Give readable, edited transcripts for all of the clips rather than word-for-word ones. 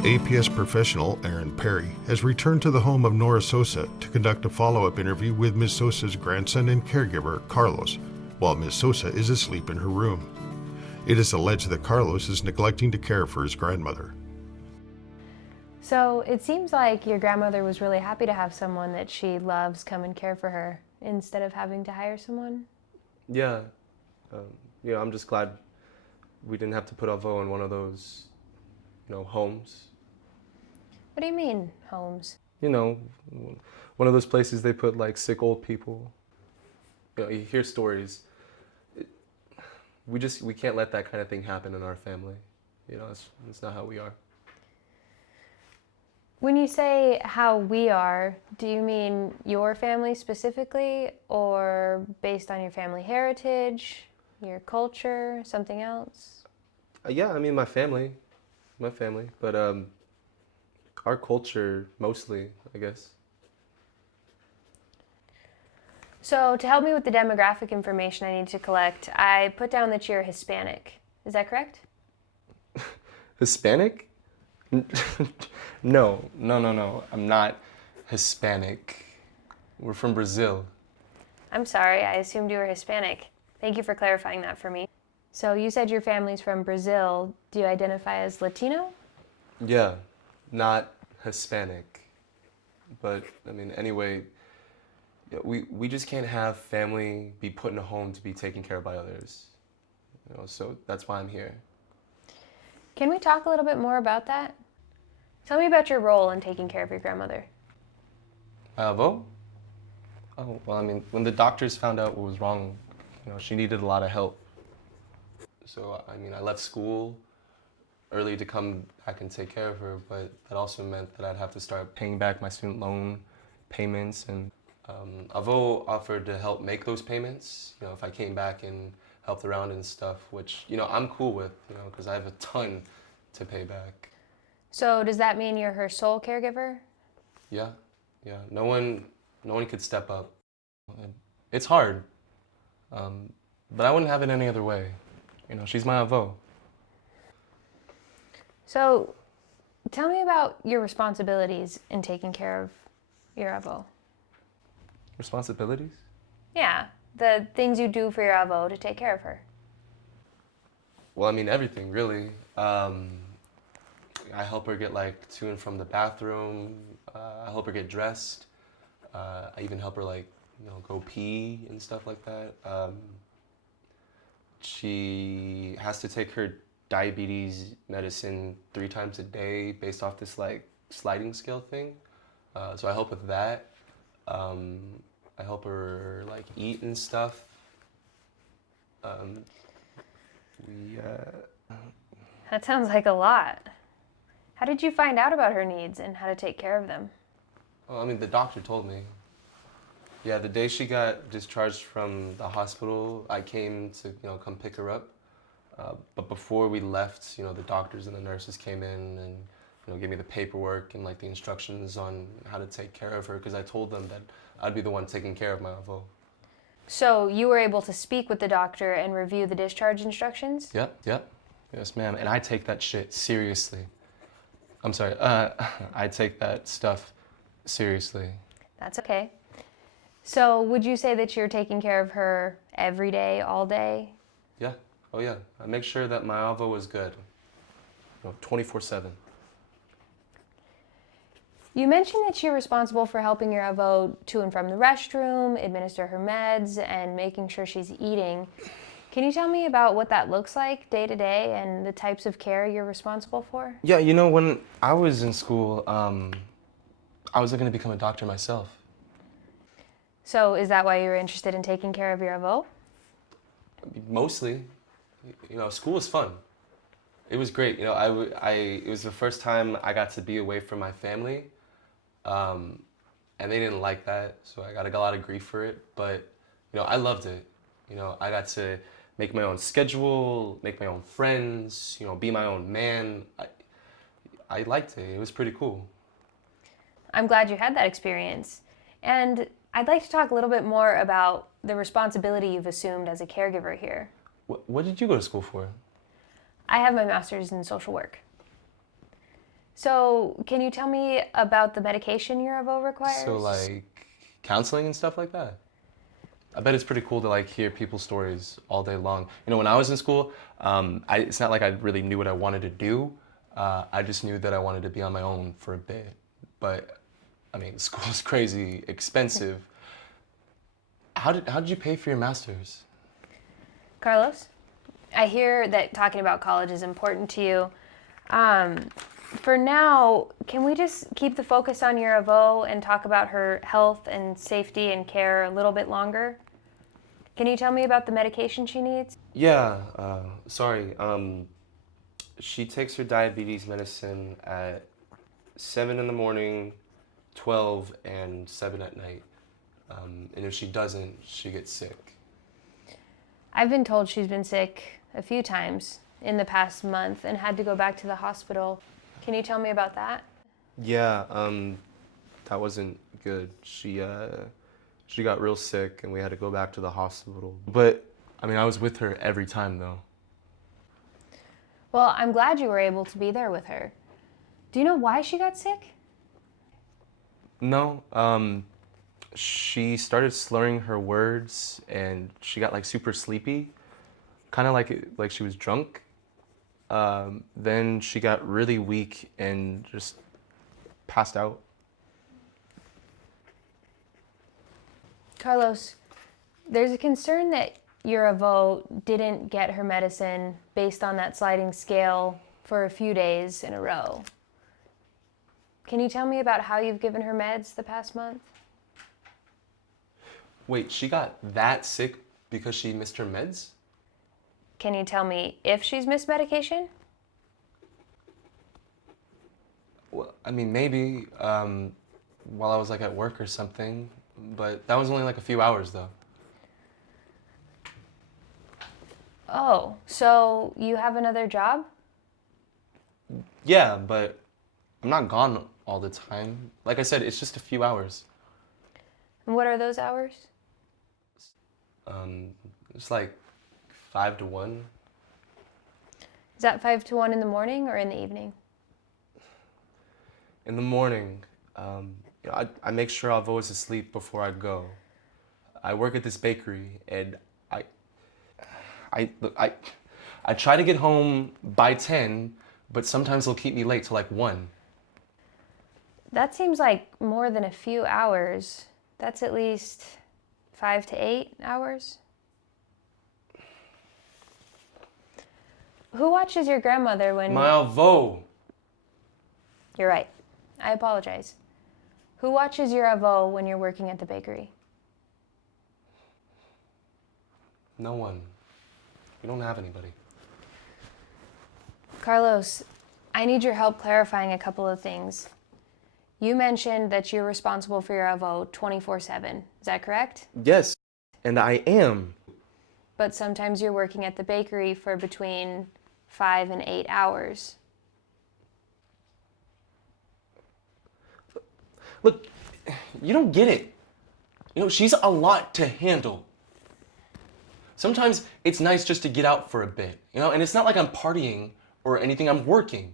APS professional Aaron Perry has returned to the home of Nora Sosa to conduct a follow-up interview with Ms. Sosa's grandson and caregiver, Carlos, while Ms. Sosa is asleep in her room. It is alleged that Carlos is neglecting to care for his grandmother. So it seems like your grandmother was really happy to have someone that she loves come and care for her instead of having to hire someone? Yeah. I'm just glad we didn't have to put Avo in one of those, homes. What do you mean, homes? One of those places they put like sick old people. You hear stories. We can't let that kind of thing happen in our family. It's not how we are. When you say how we are, do you mean your family specifically, or based on your family heritage, your culture, something else? Yeah, I mean my family, but our culture mostly, I guess. So to help me with the demographic information I need to collect, I put down that you're Hispanic. Is that correct? Hispanic? No. I'm not Hispanic. We're from Brazil. I'm sorry, I assumed you were Hispanic. Thank you for clarifying that for me. So you said your family's from Brazil. Do you identify as Latino? Yeah, not Hispanic. But, anyway, we just can't have family be put in a home to be taken care of by others. So that's why I'm here. Can we talk a little bit more about that? Tell me about your role in taking care of your grandmother. Vo? Oh, well, when the doctors found out what was wrong, she needed a lot of help. So, I left school early to come back and take care of her, but that also meant that I'd have to start paying back my student loan payments, and Avo offered to help make those payments, if I came back and helped around and stuff, which, I'm cool with, because I have a ton to pay back. So does that mean you're her sole caregiver? Yeah. No one could step up. It's hard, but I wouldn't have it any other way. She's my Avo. So tell me about your responsibilities in taking care of your Avo. Responsibilities? Yeah, the things you do for your Avo to take care of her. Well, everything, really. I help her get to and from the bathroom. I help her get dressed. I even help her go pee and stuff like that. She has to take her diabetes medicine 3 times a day based off this sliding scale thing. So I help with that. I help her eat and stuff. That sounds like a lot. How did you find out about her needs and how to take care of them? Well, the doctor told me. Yeah, the day she got discharged from the hospital, I came to, come pick her up. But before we left, the doctors and the nurses came in and, gave me the paperwork and the instructions on how to take care of her, because I told them that I'd be the one taking care of my Avo. So you were able to speak with the doctor and review the discharge instructions? Yep. Yes, ma'am. And I take that shit seriously. I'm sorry, I take that stuff seriously. That's okay. So would you say that you're taking care of her every day, all day? Yeah. Oh, yeah. I make sure that my Avo is good. 24/7. You mentioned that you're responsible for helping your Avo to and from the restroom, administer her meds, and making sure she's eating. Can you tell me about what that looks like day to day and the types of care you're responsible for? Yeah, when I was in school, I was looking to become a doctor myself. So is that why you were interested in taking care of your Avo? Mostly. School was fun. It was great. It was the first time I got to be away from my family, and they didn't like that, so I got a lot of grief for it. But, I loved it. I got to make my own schedule, make my own friends, be my own man. I liked it. It was pretty cool. I'm glad you had that experience. And I'd like to talk a little bit more about the responsibility you've assumed as a caregiver here. What did you go to school for? I have my master's in social work. So, can you tell me about the medication your Avo requires? So like counseling and stuff like that. I bet it's pretty cool to like hear people's stories all day long. You know, when I was in school, it's not like I really knew what I wanted to do. I just knew that I wanted to be on my own for a bit. But I mean, school's crazy expensive. How did you pay for your master's? Carlos, I hear that talking about college is important to you. For now, can we just keep the focus on your Avo and talk about her health and safety and care a little bit longer? Can you tell me about the medication she needs? Yeah, sorry. She takes her diabetes medicine at 7 in the morning, 12, and 7 at night. And if she doesn't, she gets sick. I've been told she's been sick a few times in the past month and had to go back to the hospital. Can you tell me about that? Yeah, that wasn't good. She got real sick and we had to go back to the hospital. But, I mean, I was with her every time though. Well, I'm glad you were able to be there with her. Do you know why she got sick? No, she started slurring her words and she got like super sleepy, kind of like she was drunk. Then she got really weak and just passed out. Carlos, there's a concern that your Avo didn't get her medicine based on that sliding scale for a few days in a row. Can you tell me about how you've given her meds the past month? Wait, she got that sick because she missed her meds? Can you tell me if she's missed medication? Well, I mean, maybe while I was like at work or something, but that was only like a few hours though. Oh, so you have another job? Yeah, but I'm not gone all the time. Like I said, it's just a few hours. And what are those hours? It's like 5 to 1. Is that 5 to 1 in the morning or in the evening? In the morning, you know, I make sure Avo is asleep before I go. I work at this bakery, and I try to get home by 10, but sometimes they'll keep me late till like 1. That seems like more than a few hours. That's at least 5 to 8 hours. Who watches your grandmother when... My Avo! You're right. I apologize. Who watches your Avo when you're working at the bakery? No one. We don't have anybody. Carlos, I need your help clarifying a couple of things. You mentioned that you're responsible for your Avo 24/7. Is that correct? Yes, and I am. But sometimes you're working at the bakery for between 5 and 8 hours. Look, you don't get it. You know, she's a lot to handle. Sometimes it's nice just to get out for a bit, you know, and it's not like I'm partying or anything, I'm working.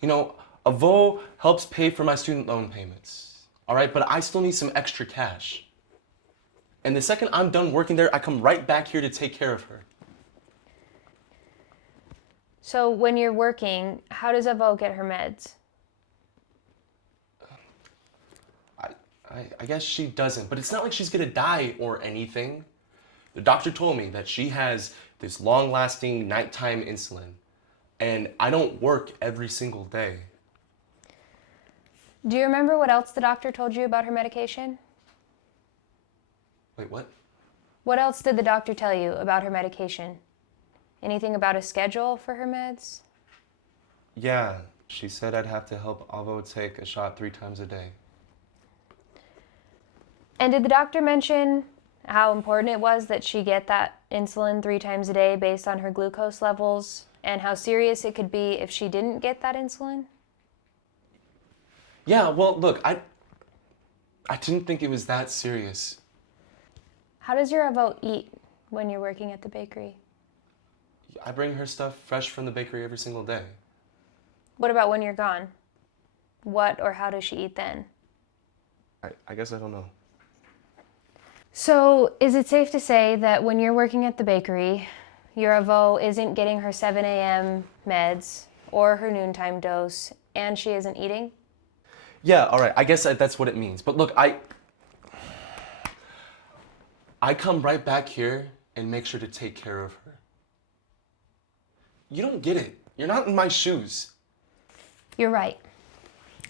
You know, Avo helps pay for my student loan payments, all right, but I still need some extra cash. And the second I'm done working there, I come right back here to take care of her. So when you're working, how does Avo get her meds? I guess she doesn't, but it's not like she's gonna die or anything. The doctor told me that she has this long-lasting nighttime insulin, and I don't work every single day. Do you remember what else the doctor told you about her medication? Wait, what? What else did the doctor tell you about her medication? Anything about a schedule for her meds? Yeah, she said I'd have to help Avo take a shot 3 times a day. And did the doctor mention how important it was that she get that insulin 3 times a day based on her glucose levels, and how serious it could be if she didn't get that insulin? Yeah, well, look, I didn't think it was that serious. How does your Avo eat when you're working at the bakery? I bring her stuff fresh from the bakery every single day. What about when you're gone? What or how does she eat then? I guess I don't know. So, is it safe to say that when you're working at the bakery, your avo isn't getting her 7 a.m. meds or her noontime dose, and she isn't eating? Yeah, all right, I guess that's what it means. But look, I come right back here and make sure to take care of her. You don't get it. You're not in my shoes. You're right.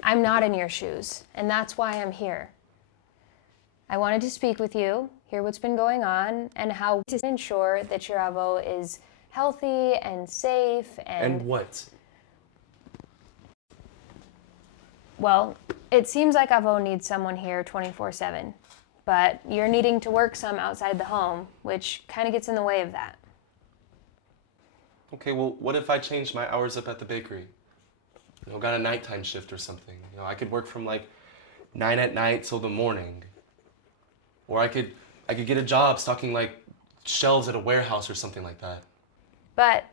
I'm not in your shoes, and that's why I'm here. I wanted to speak with you, hear what's been going on, and how to ensure that your avo is healthy and safe and... And what? Well, it seems like avo needs someone here 24/7, but you're needing to work some outside the home, which kind of gets in the way of that. Okay, well, what if I change my hours up at the bakery? You know, got a nighttime shift or something. You know, I could work from like 9 at night till the morning. Or I could get a job stocking like shelves at a warehouse or something like that. But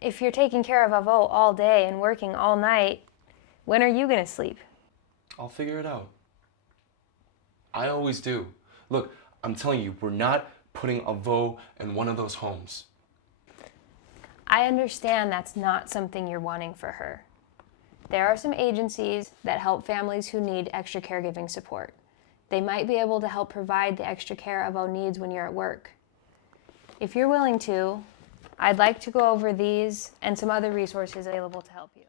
if you're taking care of avo all day and working all night, when are you gonna sleep? I'll figure it out. I always do. Look, I'm telling you, we're not putting avo in one of those homes. I understand that's not something you're wanting for her. There are some agencies that help families who need extra caregiving support. They might be able to help provide the extra care avo needs when you're at work. If you're willing to, I'd like to go over these and some other resources available to help you.